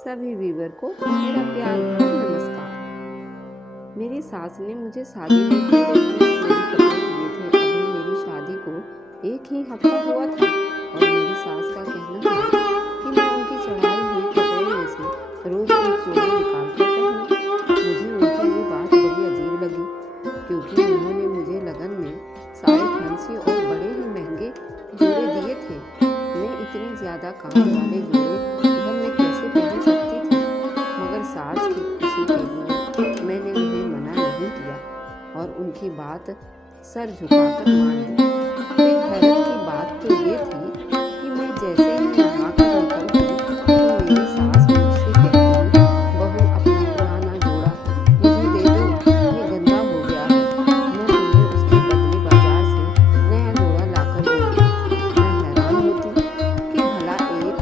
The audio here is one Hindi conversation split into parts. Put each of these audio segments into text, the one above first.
सभी व्यूवर को मेरा प्यार भरा नमस्कार। मेरी सास ने मुझे शादी में रेडीमेड कपड़े दिए थे। अभी मेरी शादी को एक ही हफ्ता हुआ था और मेरी सास का कहना था कि मैं उनकी चढ़ाई हुई कपड़ों में से रोज एक जोड़ा निकाल कर पहनूं। मुझे उनकी ये बात बड़ी अजीब लगी, क्योंकि उन्होंने मुझे लगन में सारे फैंसी और बड़े ही महंगे जोड़े दिए थे। मैं इतने ज्यादा काम वाले जोड़े घर में कैसे पहन सकती थी? मगर सास की खुशी के लिए मैंने उन्हें मना नहीं किया और उनकी बात सर झुकाकर मान ली। फिर हैरत की बात तो ये थी कि मैं जैसे ही नहाकर निकलती तो मेरी सास मुझसे कहती, बहू अपना पुराना जोड़ा मुझे दे दो, ये गंदा हो गया है। मैं तुम्हें उसके बदले बाजार से नया जोड़ा लाकर दूंगी। मैं हैरान होती कि भला एक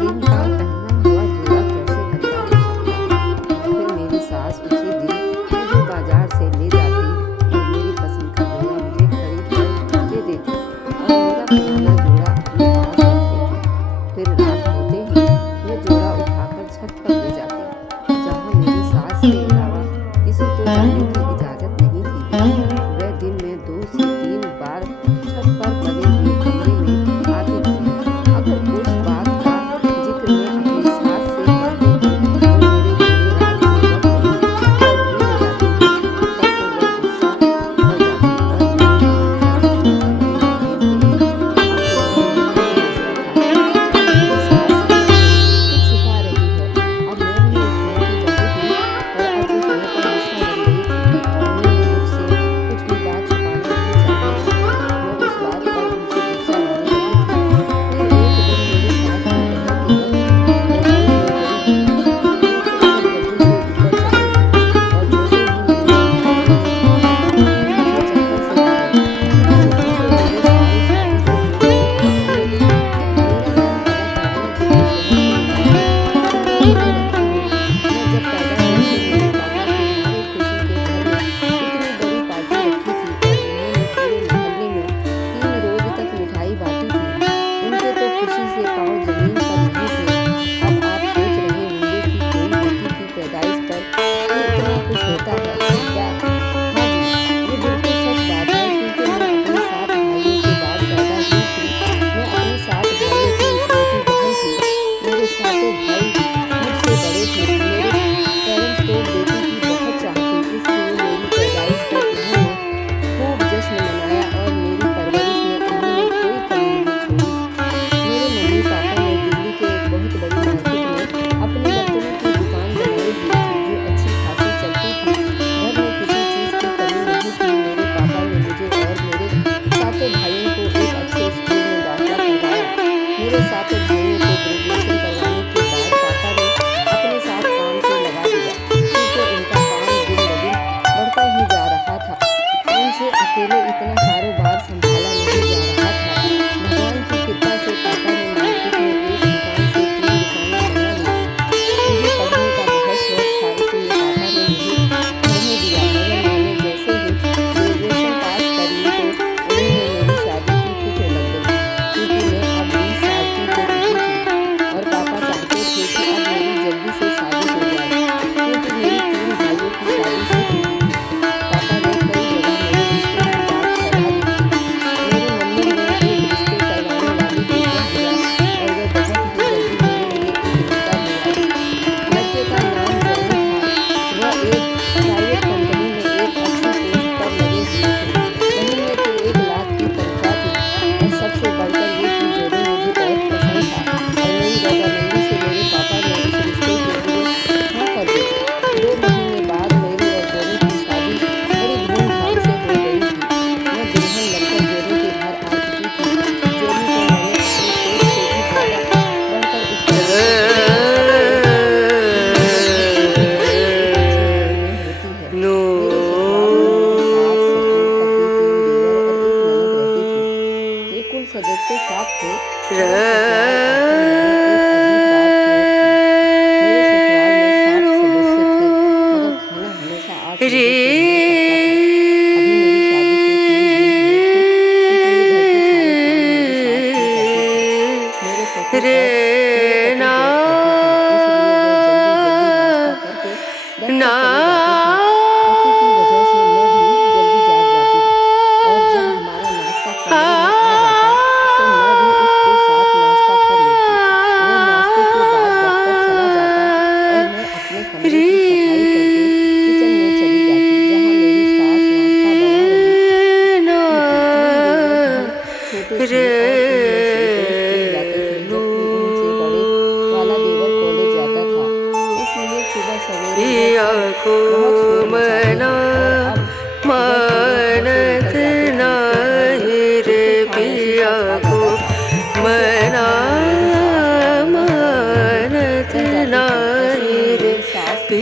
दिन का पहना हुआ जोड़ा कैसे गंदा हो सकता है। फिर मेरी सास उसी दिन मुझे बाजार से ले जाती और मेरी पसंद का जोड़ा मुझे खरीद कर दे देती और मेरा पुराना जोड़ा अपने पास रखती। फिर रात होते ही मैं जोड़ा उठाकर छत पर ले जाती, जहाँ मेरी सास के अलावा किसी को जाने की इजाजत नहीं थी। वह दिन में 2 से 3 बार छत पर बने हुए कमरे में आती थी। अगर उस बात का जिक्र मैं अपनी सास से करती थी तो मेरे लिए रात के वक्त छत पर क्यों न जाती थी, तब तो वह गुस्सा हो जाती और मेरे छुपा रही है। अब मैं भी उसमें की बहू थी और अब उस घर पर गुस्सा बन गई थी। उन्होंने मुझसे कुछ भी बात छुपाना नहीं चाहती थी। मैं उस बात पर उनसे गुस्सा होने लगी थी। फिर एक दिन मेरी सास दोपहर के वक्त रसोई में गई थी। मैं चुपचाप जल्दी से ऊपर चली गई और जैसे ही मैंने मुझे चक्कर से आ गए, क्योंकि तो मेरे सारे शादी के जोड़े उठा लिए थे। मेरा नाम पैदा करने के लिए बहुत ही मैं जब पैदा हुई तो मेरे पापा के मारे खुशी के घर में इतनी बड़ी पार्टी रखी थी और उन्होंने पूरे मोहल्ले में 3 रोज तक मिठाई बांटी थी। उनके तो खुशी से पांव जमीन पर नहीं थे। अब आप सोच रहे होंगे कि कोई बेटी की पैदाइश पर ही इतना कुछ होता है क्या? हाँ जी, ये बिल्कुल सच बात है, क्योंकि मैं अपने 7 भाइयों के बाद पैदा हुई थी। मैं अपने 7 भाइयों की इकलौती बहन थी। मेरे सातों भाई मुझसे बड़े थे। मेरे पेरेंट्स को बेटी की बहुत चाह थी, इसलिए मेरी पैदाइश पर उन्होंने खूब जश्न मनाया और मेरी परवरिश में उन्होंने कोई कमी नहीं छोड़ी। मेरे मम्मी पापा ने दिल्ली के एक बहुत बड़ी मार्केट में अपनी बर्तनों की दुकान बनाई हुई थी, जो अच्छी खासी चलती थी। घर में किसी चीज की कमी नहीं थी। मेरे पापा ने मुझे और मेरे सातों भाइयों को एक अच्छे स्कूल में दाखिला करवाया। मेरे सातों भाइयों को ग्रेजुएशन करवाने के बाद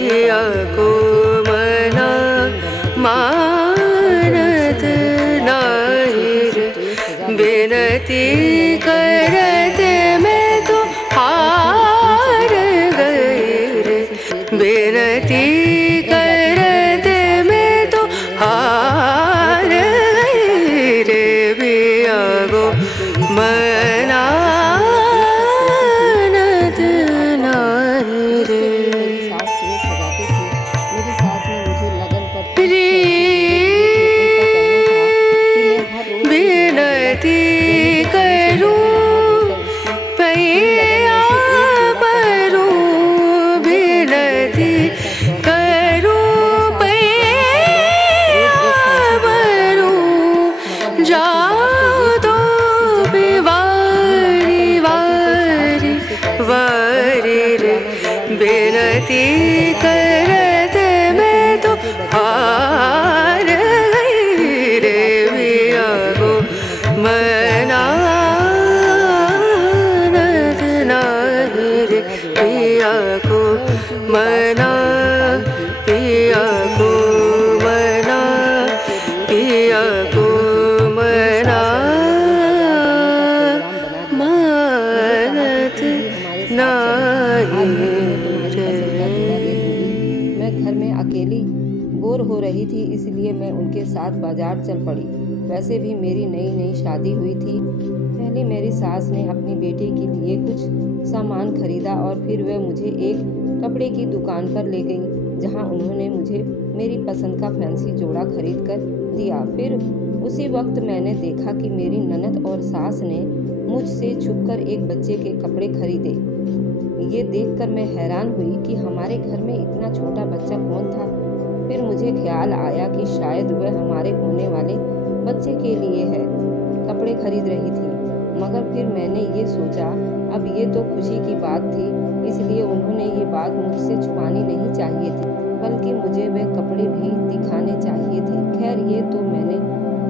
पिया को मना मानत नाही रे, बिनती करत मैं तो हार गई रे, बिनती करत मैं तो हार गई रे, पिया को मनानत नाही रे। बिनती करूं पैया परूं, बिनती करूं पैया परूं, जाओ तो वारी वारी वारी रे, बिनती करत मैं तो हार गई रे, पिया को मनानत नाही रे, पिया को मना, पिया को मना, पिया को मना मानत नाही रे। मैं घर में अकेली बोर हो रही थी, इसलिए मैं उनके साथ बाजार चल पड़ी। वैसे भी मेरी नई नई शादी हुई थी। पहले मेरी सास ने अपनी बेटी के लिए कुछ सामान खरीदा और फिर वह मुझे एक कपड़े की दुकान पर ले गई, जहां उन्होंने मुझे मेरी पसंद का फैंसी जोड़ा खरीद कर दिया। फिर उसी वक्त मैंने देखा कि मेरी ननद और सास ने मुझसे छुपकर एक बच्चे के कपड़े खरीदे। ये देखकर मैं हैरान हुई कि हमारे घर में इतना छोटा बच्चा कौन था। फिर मुझे ख्याल आया कि शायद वह हमारे होने वाले बच्चे के लिए है कपड़े खरीद रही थी। मगर फिर मैंने ये सोचा, अब ये तो खुशी की बात थी, इसलिए उन्होंने ये बात मुझसे छुपानी नहीं चाहिए थी, बल्कि मुझे वह कपड़े भी दिखाने चाहिए थे। खैर, ये तो मैंने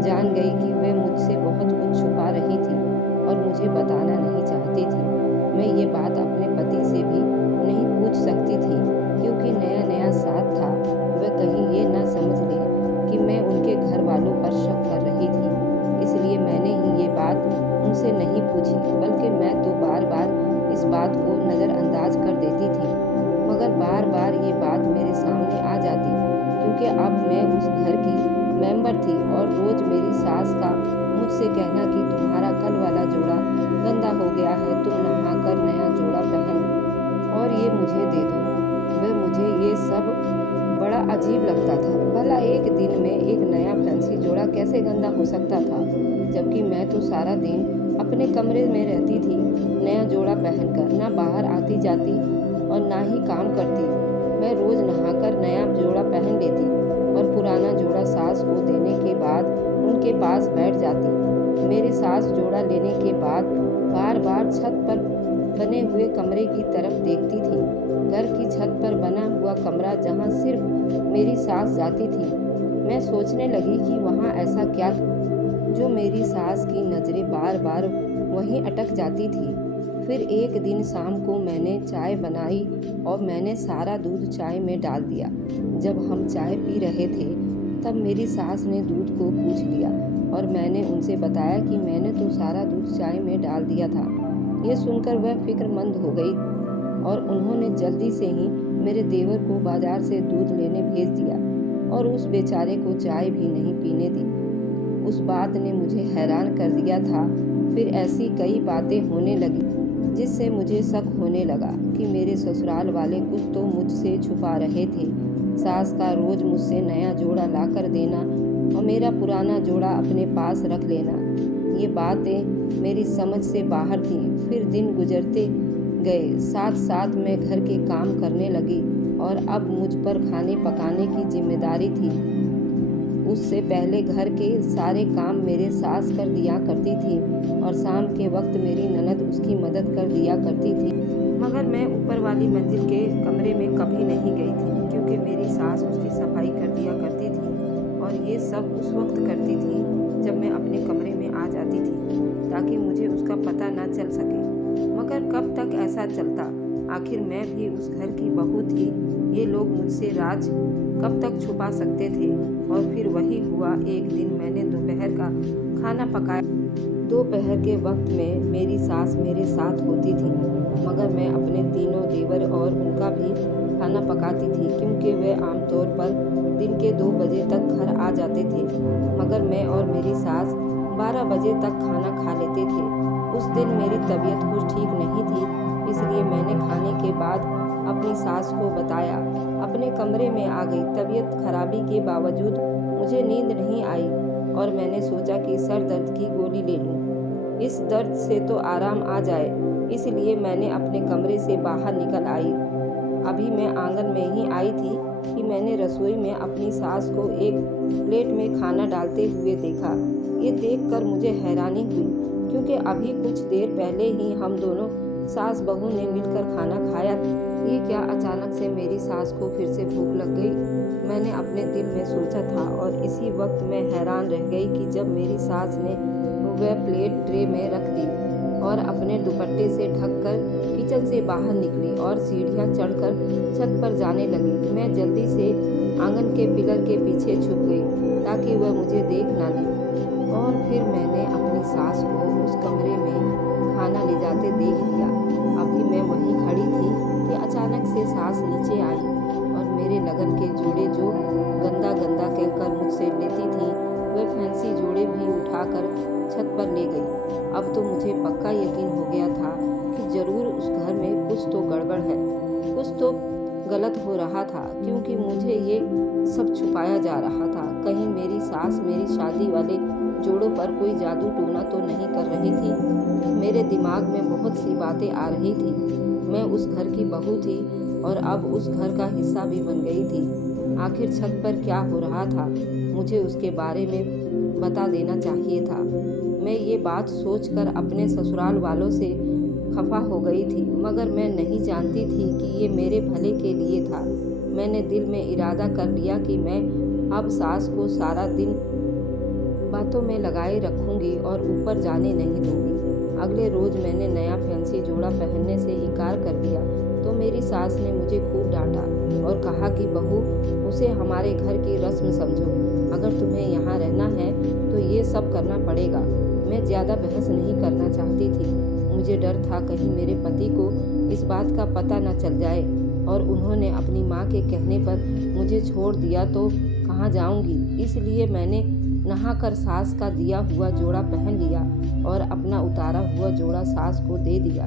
जान गई कि वह मुझसे बहुत कुछ छुपा रही थी और मुझे बताना नहीं चाहती थी। मैं ये बात अपने पति से भी नहीं पूछ सकती थी, क्योंकि नया नया साथ था। वह कहीं ये ना समझ ले कि मैं उनके घर वालों पर शक कर रही थी, इसलिए मैंने ही ये बात उनसे नहीं पूछी, बल्कि मैं तो बार बार इस बात को नज़रअंदाज कर देती थी। मगर बार बार ये बात मेरे सामने आ जाती, क्योंकि अब मैं उस घर की मेंबर थी और रोज़ मेरी सास का मुझसे कहना कि तुम्हारा कल वाला जोड़ा गंदा हो गया है, तुम नहा कर नया जोड़ा पहन और ये मुझे दे दो। वह मुझे ये सब बड़ा अजीब लगता था। भला एक दिन में एक नया फैंसी जोड़ा कैसे गंदा हो सकता था, जबकि मैं तो सारा दिन अपने कमरे में रहती थी, नया जोड़ा पहनकर ना बाहर आती जाती और ना ही काम करती। मैं रोज़ नहाकर नया जोड़ा पहन लेती और पुराना जोड़ा सास को देने के बाद उनके पास बैठ जाती। मेरी सास जोड़ा लेने के बाद बार बार छत पर बने हुए कमरे की तरफ देखती थी। घर की छत पर बना हुआ कमरा जहाँ सिर्फ मेरी सास जाती थी। मैं सोचने लगी कि वहाँ ऐसा क्या था जो मेरी सास की नज़रें बार बार वहीं अटक जाती थी। फिर एक दिन शाम को मैंने चाय बनाई और मैंने सारा दूध चाय में डाल दिया। जब हम चाय पी रहे थे तब मेरी सास ने दूध को पूछ लिया और मैंने उनसे बताया कि मैंने तो सारा दूध चाय में डाल दिया था। ये सुनकर वह फिक्रमंद हो गई और उन्होंने जल्दी से ही मेरे देवर को बाजार से दूध लेने भेज दिया और उस बेचारे को चाय भी नहीं पीने दी। उस बात ने मुझे हैरान कर दिया था। फिर ऐसी कई बातें होने लगी जिससे मुझे शक होने लगा कि मेरे ससुराल वाले कुछ तो मुझसे छुपा रहे थे। सास का रोज मुझसे नया जोड़ा लाकर देना और मेरा पुराना जोड़ा अपने पास रख लेना, ये बातें मेरी समझ से बाहर थीं। फिर दिन गुजरते गए, साथ साथ मैं घर के काम करने लगी और अब मुझ पर खाने पकाने की जिम्मेदारी थी। उससे पहले घर के सारे काम मेरे सास कर दिया करती थी और शाम के वक्त मेरी ननद उसकी मदद कर दिया करती थी। मगर मैं ऊपर वाली मंजिल के कमरे में कभी नहीं गई थी, क्योंकि मेरी सास उसकी सफाई कर दिया करती थी और ये सब उस वक्त करती थी जब मैं अपने कमरे में आ जाती थी, ताकि मुझे उसका पता ना चल सके। मगर कब तक ऐसा चलता? आखिर मैं भी उस घर की बहू थी। ये लोग मुझसे राज कब तक छुपा सकते थे। और फिर वही हुआ। एक दिन मैंने दोपहर का खाना पकाया। दोपहर के वक्त में मेरी सास मेरे साथ होती थी, मगर मैं अपने तीनों देवर और उनका भी खाना पकाती थी, क्योंकि वे आमतौर पर दिन के 2 बजे तक घर आ जाते थे, मगर मैं और मेरी सास 12 बजे तक खाना खा लेते थे। उस दिन मेरी तबीयत कुछ ठीक नहीं थी, इसलिए मैंने खाने के बाद अपनी सास को बताया। अपने कमरे में आ गई। तबीयत खराबी के बावजूद मुझे नींद नहीं आई और मैंने सोचा कि सर दर्द की गोली ले लूं। इस दर्द से तो आराम आ जाए, इसलिए मैंने अपने कमरे से बाहर निकल आई। अभी मैं आंगन में ही आई थी कि मैंने रसोई में अपनी सास को एक प्लेट में खाना डालते हुए देखा। ये देखकर मुझे हैरानी हुई, क्योंकि अभी कुछ देर पहले ही हम दोनों सास बहू ने मिलकर खाना खाया। ये क्या अचानक से मेरी सास को फिर से भूख लग गई, मैंने अपने दिल में सोचा था। और इसी वक्त मैं हैरान रह गई कि जब मेरी सास ने वह प्लेट ट्रे में रख दी और अपने दुपट्टे से ढककर किचन से बाहर निकली और सीढ़ियां चढ़कर छत पर जाने लगी। मैं जल्दी से आंगन के पिलर के पीछे छुप गई ताकि वह मुझे देख ना ले। और फिर मैंने अपनी सास को उस कमरे में खाना ले जाते देख लिया। अभी मैं वहीं खड़ी थी कि अचानक से सास नीचे आई और मेरे लगन के जोड़े जो गंदा गंदा कहकर मुझसे लेती थी, वह फैंसी जोड़े भी उठाकर छत पर ले गई। अब तो मुझे पक्का यकीन हो गया था कि जरूर उस घर में कुछ तो गड़बड़ है, कुछ तो गलत हो रहा था, क्योंकि मुझे ये सब छुपाया जा रहा था। कहीं मेरी सास मेरी शादी वाले जोड़ों पर कोई जादू टोना तो नहीं कर रही थी। मेरे दिमाग में बहुत सी बातें आ रही थी। मैं उस घर की बहू थी और अब उस घर का हिस्सा भी बन गई थी। आखिर छत पर क्या हो रहा था, मुझे उसके बारे में बता देना चाहिए था। मैं ये बात सोचकर अपने ससुराल वालों से खफा हो गई थी, मगर मैं नहीं जानती थी कि ये मेरे भले के लिए था। मैंने दिल में इरादा कर लिया कि मैं अब सास को सारा दिन बातों में लगाए रखूंगी और ऊपर जाने नहीं दूंगी। अगले रोज मैंने नया फैंसी जोड़ा पहनने से इनकार कर दिया तो मेरी सास ने मुझे खूब डांटा और कहा कि बहू, उसे हमारे घर की रस्म समझो। अगर तुम्हें यहाँ रहना है तो ये सब करना पड़ेगा। मैं ज़्यादा बहस नहीं करना चाहती थी। मुझे डर था कहीं मेरे पति को इस बात का पता न चल जाए और उन्होंने अपनी माँ के कहने पर मुझे छोड़ दिया तो कहाँ जाऊँगी। इसलिए मैंने नहाकर सास का दिया हुआ जोड़ा पहन लिया और अपना उतारा हुआ जोड़ा सास को दे दिया।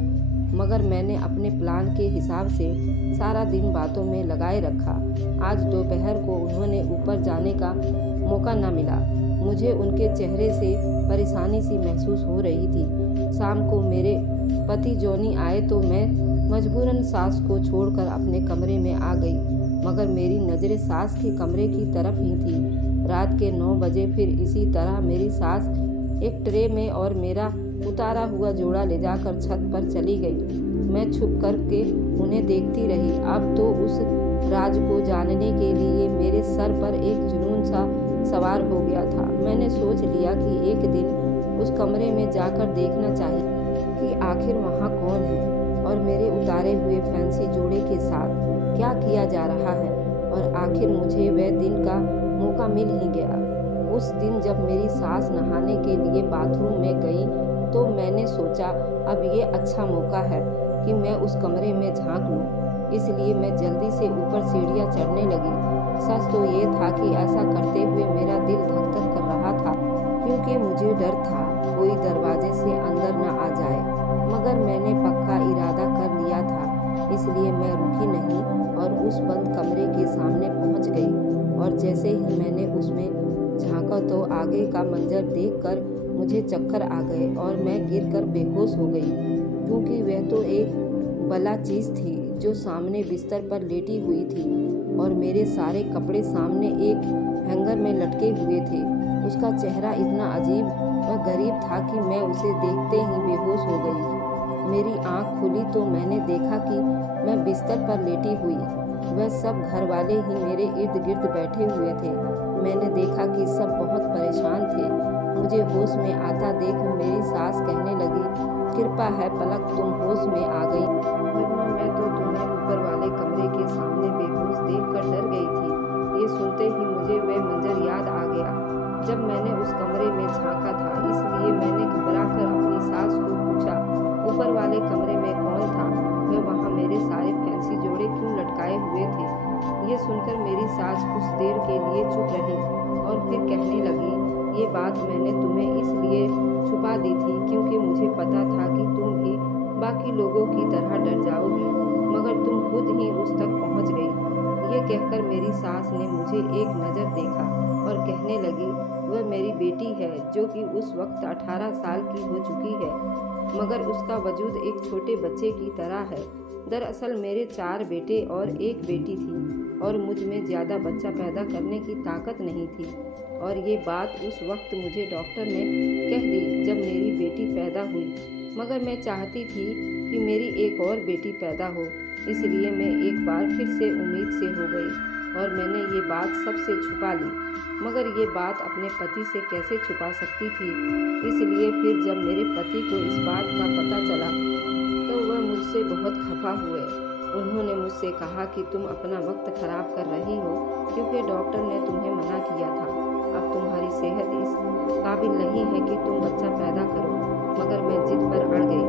मगर मैंने अपने प्लान के हिसाब से सारा दिन बातों में लगाए रखा। आज दोपहर को उन्होंने ऊपर जाने का मौका न मिला। मुझे उनके चेहरे से परेशानी सी महसूस हो रही थी। शाम को मेरे पति जॉनी आए तो मैं मजबूरन सास को छोड़कर अपने कमरे में आ गई, मगर मेरी नज़रें सास के कमरे की तरफ ही थी। रात के 9 बजे फिर इसी तरह मेरी सास एक ट्रे में और मेरा उतारा हुआ जोड़ा ले जाकर छत पर चली गई। मैं छुप करके उन्हें देखती रही। अब तो उस राज को जानने के लिए मेरे सर पर एक जुनून सा सवार हो गया था। मैंने सोच लिया कि एक दिन उस कमरे में जाकर देखना चाहिए कि आखिर वहाँ कौन है और मेरे उतारे हुए फैंसी जोड़े के साथ क्या किया जा रहा है। और आखिर मुझे वह दिन का मौका मिल ही गया। उस दिन जब मेरी सास नहाने के लिए बाथरूम में गई तो मैंने सोचा अब ये अच्छा मौका है कि मैं उस कमरे में झांक लूँ। इसलिए मैं जल्दी से ऊपर सीढ़ियाँ चढ़ने लगी। सच तो ये था कि ऐसा करते हुए मेरा दिल धक धक कर रहा था, क्योंकि मुझे डर था कोई दरवाजे से अंदर न आ जाए। मगर मैंने पक्का इरादा कर लिया था, इसलिए मैं रुकी नहीं और उस बंद कमरे के सामने पहुंच गई। और जैसे ही मैंने उसमें झांका तो आगे का मंजर देखकर मुझे चक्कर आ गए और मैं गिरकर बेहोश हो गई, क्योंकि वह तो एक बला चीज़ थी जो सामने बिस्तर पर लेटी हुई थी और मेरे सारे कपड़े सामने एक हैंगर में लटके हुए थे। उसका चेहरा इतना अजीब व गरीब था कि मैं उसे देखते ही बेहोश हो गई। मेरी आंख खुली तो मैंने देखा कि मैं बिस्तर पर लेटी हुई, वह सब घर वाले ही मेरे इर्द गिर्द बैठे हुए थे। मैंने देखा कि सब बहुत परेशान थे। मुझे होश में आता देख मेरी सास कहने लगी, कृपा है पलक तुम होश में आ गई, वरना मैं तो फैंसी जोड़े क्यों लटकाए हुए थे। ये सुनकर मेरी सास कुछ देर के लिए चुप रही और फिर कहने लगी, ये बात मैंने तुम्हें इसलिए छुपा दी थी क्योंकि मुझे पता था कि तुम भी बाकी लोगों की तरह डर जाओगी, मगर तुम खुद ही उस तक पहुंच गई। ये कहकर मेरी सास ने मुझे एक नज़र देखा और कहने लगी, वह मेरी बेटी है जो कि उस वक्त 18 साल की हो चुकी है, मगर उसका वजूद एक छोटे बच्चे की तरह है। दरअसल मेरे 4 बेटे और 1 बेटी थी और मुझ में ज़्यादा बच्चा पैदा करने की ताकत नहीं थी। और ये बात उस वक्त मुझे डॉक्टर ने कह दी जब मेरी बेटी पैदा हुई, मगर मैं चाहती थी कि मेरी एक और बेटी पैदा हो, इसलिए मैं एक बार फिर से उम्मीद से हो गई और मैंने ये बात सबसे छुपा ली। मगर ये बात अपने पति से कैसे छुपा सकती थी, इसलिए फिर जब मेरे पति को इस बात का पता चला तो वह मुझसे बहुत खफा हुए। उन्होंने मुझसे कहा कि तुम अपना वक्त खराब कर रही हो क्योंकि डॉक्टर ने तुम्हें मना किया था। अब तुम्हारी सेहत इस काबिल नहीं है कि तुम बच्चा पैदा करो, मगर मैं जिद पर अड़ गई।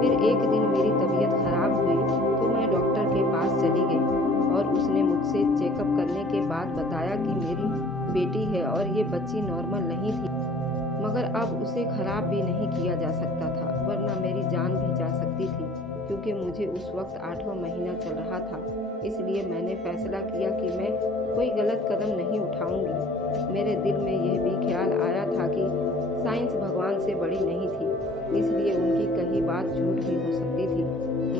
फिर एक दिन मेरी तबीयत खराब हुई तो मैं डॉक्टर के पास चली गई और उसने मुझसे चेकअप करने के बाद बताया कि मेरी बेटी है और ये बच्ची नॉर्मल नहीं थी, मगर अब उसे खराब भी नहीं किया जा सकता था, वरना मेरी जान भी जा सकती थी। क्योंकि मुझे उस वक्त 8वां महीना चल रहा था, इसलिए मैंने फैसला किया कि मैं कोई गलत कदम नहीं उठाऊंगी। मेरे दिल में यह भी ख्याल आया था कि साइंस भगवान से बड़ी नहीं थी, इसलिए उनकी कहीं बात झूठ भी हो सकती थी।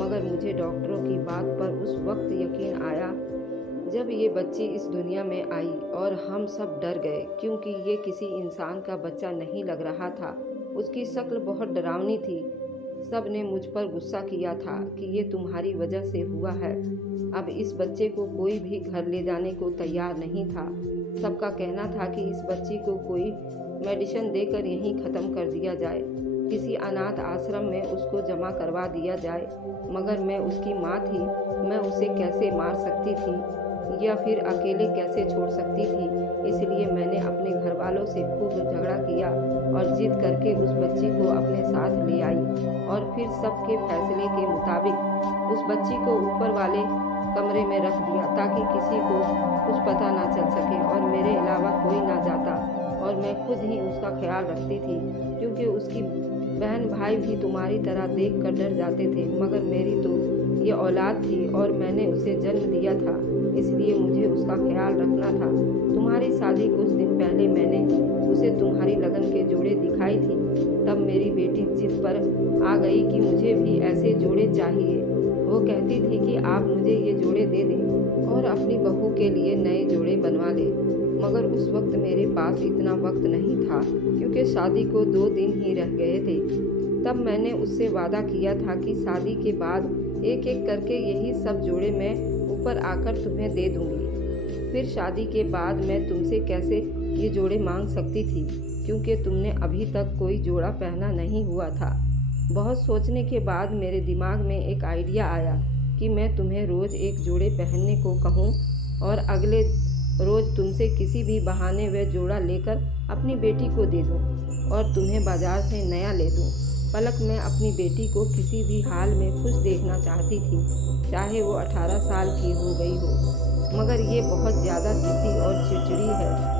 मगर मुझे डॉक्टरों की बात पर उस वक्त यकीन आया जब ये बच्ची इस दुनिया में आई और हम सब डर गए क्योंकि ये किसी इंसान का बच्चा नहीं लग रहा था। उसकी शक्ल बहुत डरावनी थी। सब ने मुझ पर गुस्सा किया था कि ये तुम्हारी वजह से हुआ है। अब इस बच्चे को कोई भी घर ले जाने को तैयार नहीं था। सबका कहना था कि इस बच्ची को कोई मेडिसिन देकर यहीं ख़त्म कर दिया जाए, किसी अनाथ आश्रम में उसको जमा करवा दिया जाए। मगर मैं उसकी माँ थी, मैं उसे कैसे मार सकती थी या फिर अकेले कैसे छोड़ सकती थी। इसलिए मैंने अपने घर वालों से खूब झगड़ा किया और जिद करके उस बच्ची को अपने साथ ले आई और फिर सबके फैसले के मुताबिक उस बच्ची को ऊपर वाले कमरे में रख दिया ताकि किसी को कुछ पता ना चल सके और मेरे अलावा कोई ना जाता। और मैं खुद ही उसका ख्याल रखती थी क्योंकि उसकी बहन भाई भी तुम्हारी तरह देख कर डर जाते थे, मगर मेरी तो ये औलाद थी और मैंने उसे जन्म दिया था, इसलिए मुझे उसका ख्याल रखना था। तुम्हारी शादी कुछ दिन पहले मैंने उसे तुम्हारी लगन के जोड़े दिखाई थी, तब मेरी बेटी जिद पर आ गई कि मुझे भी ऐसे जोड़े चाहिए। वो कहती थी कि आप मुझे ये जोड़े दे दें और अपनी बहू के लिए नए जोड़े बनवा ले। मगर उस वक्त मेरे पास इतना वक्त नहीं था क्योंकि शादी को 2 दिन ही रह गए थे। तब मैंने उससे वादा किया था कि शादी के बाद एक एक करके यही सब जोड़े मैं ऊपर आकर तुम्हें दे दूंगी। फिर शादी के बाद मैं तुमसे कैसे ये जोड़े मांग सकती थी क्योंकि तुमने अभी तक कोई जोड़ा पहना नहीं हुआ था। बहुत सोचने के बाद मेरे दिमाग में एक आइडिया आया कि मैं तुम्हें रोज़ एक जोड़े पहनने को कहूँ और अगले रोज़ तुमसे किसी भी बहाने वह जोड़ा लेकर अपनी बेटी को दे दूँ और तुम्हें बाज़ार से नया ले दूँ। पलक मैं अपनी बेटी को किसी भी हाल में खुश देखना चाहती थी, चाहे वो 18 साल की हो गई हो, मगर ये बहुत ज़्यादा जिद्दी और चिड़चिड़ी है।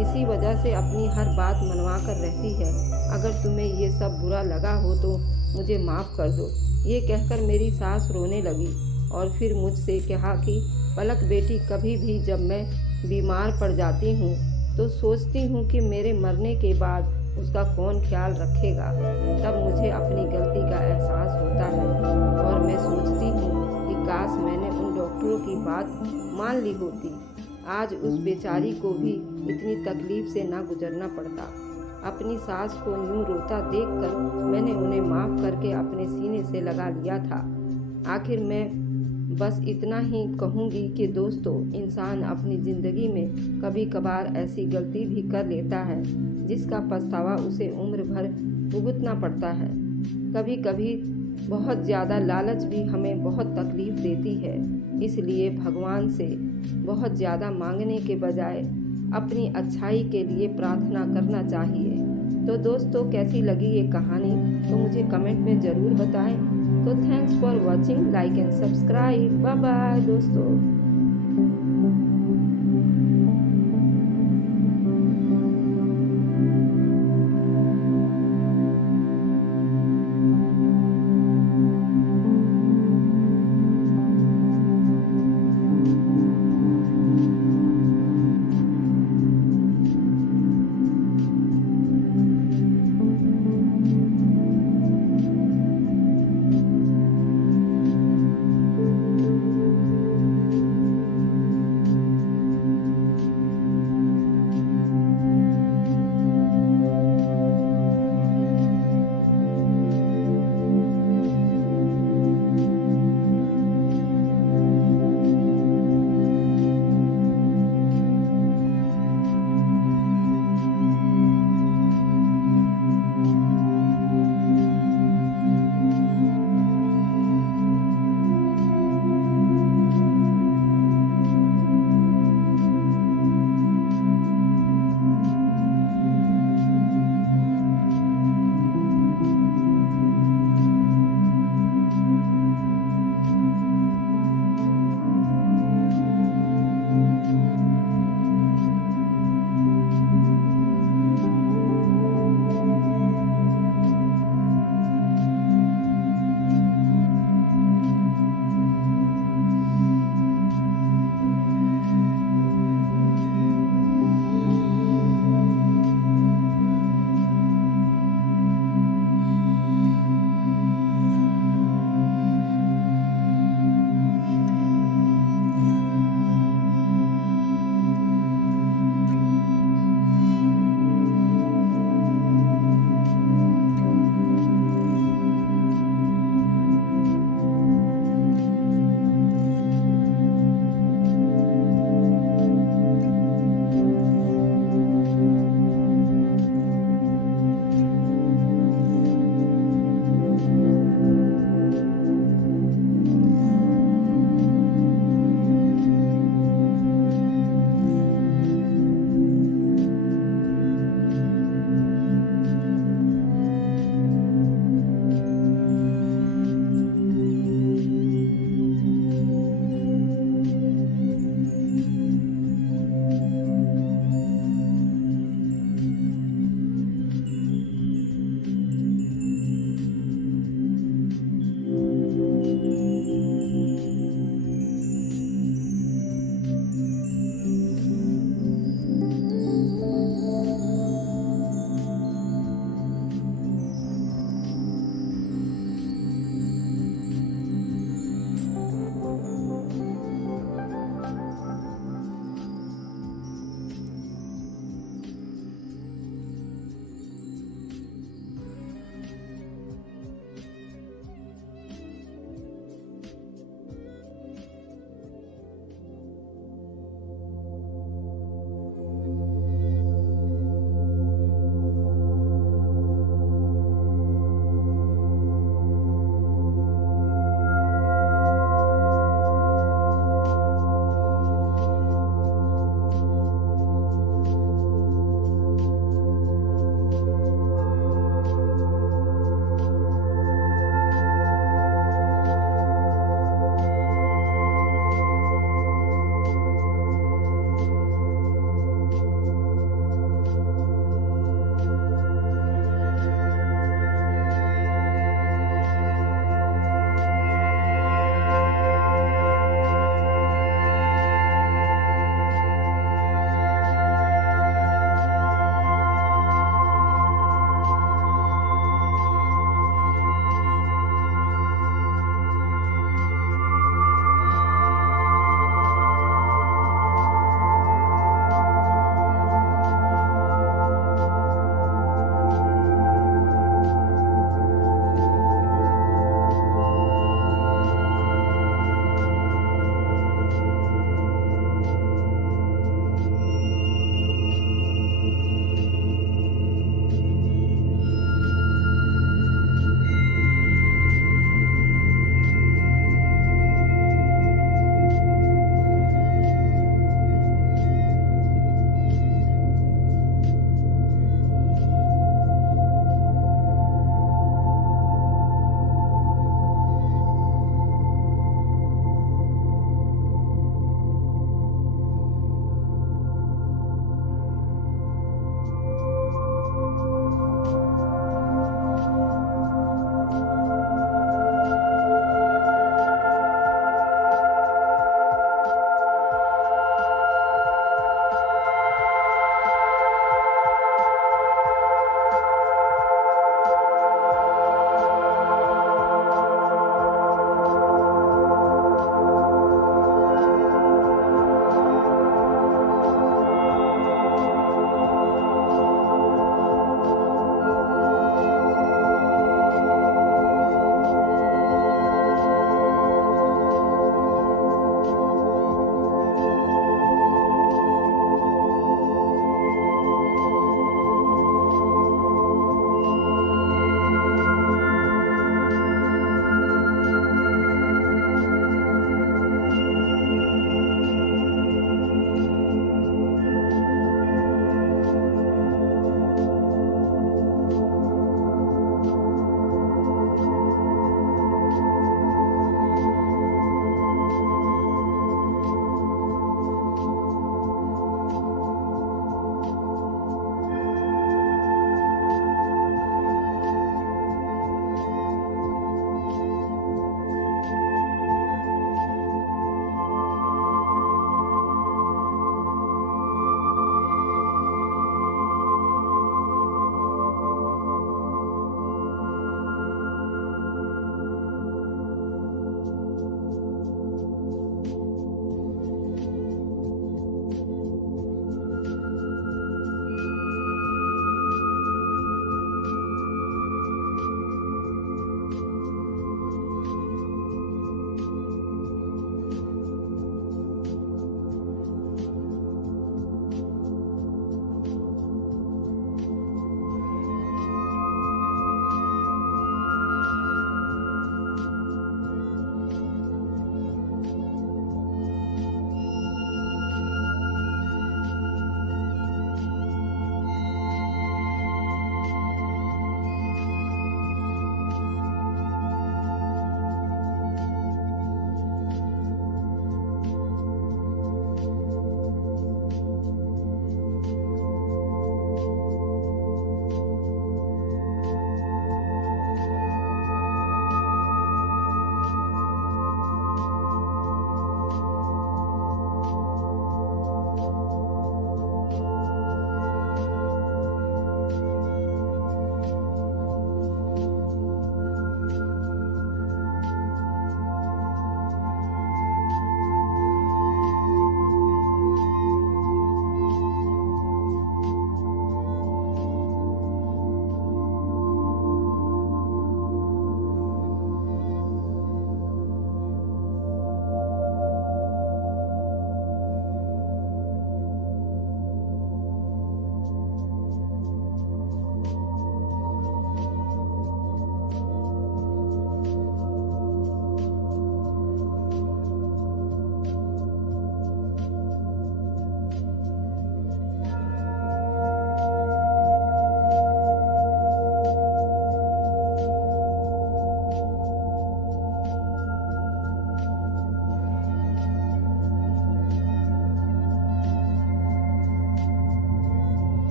इसी वजह से अपनी हर बात मनवा कर रहती है। अगर तुम्हें ये सब बुरा लगा हो तो मुझे माफ़ कर दो। ये कहकर मेरी सास रोने लगी और फिर मुझसे कहा कि पलक बेटी, कभी भी जब मैं बीमार पड़ जाती हूँ तो सोचती हूँ कि मेरे मरने के बाद उसका कौन ख्याल रखेगा। तब मुझे अपनी गलती का एहसास होता है और मैं सोचती हूँ कि काश मैंने उन डॉक्टरों की बात मान ली होती, आज उस बेचारी को भी इतनी तकलीफ से ना गुजरना पड़ता। अपनी सास को यूं रोता देखकर मैंने उन्हें माफ़ करके अपने सीने से लगा लिया था। आखिर मैं बस इतना ही कहूँगी कि दोस्तों, इंसान अपनी ज़िंदगी में कभी कभार ऐसी गलती भी कर लेता है जिसका पछतावा उसे उम्र भर भुगतना पड़ता है। कभी कभी बहुत ज़्यादा लालच भी हमें बहुत तकलीफ़ देती है, इसलिए भगवान से बहुत ज़्यादा मांगने के बजाय अपनी अच्छाई के लिए प्रार्थना करना चाहिए। तो दोस्तों, कैसी लगी ये कहानी तो मुझे कमेंट में ज़रूर बताएं। तो thanks for watching, like and subscribe. Bye bye दोस्तों।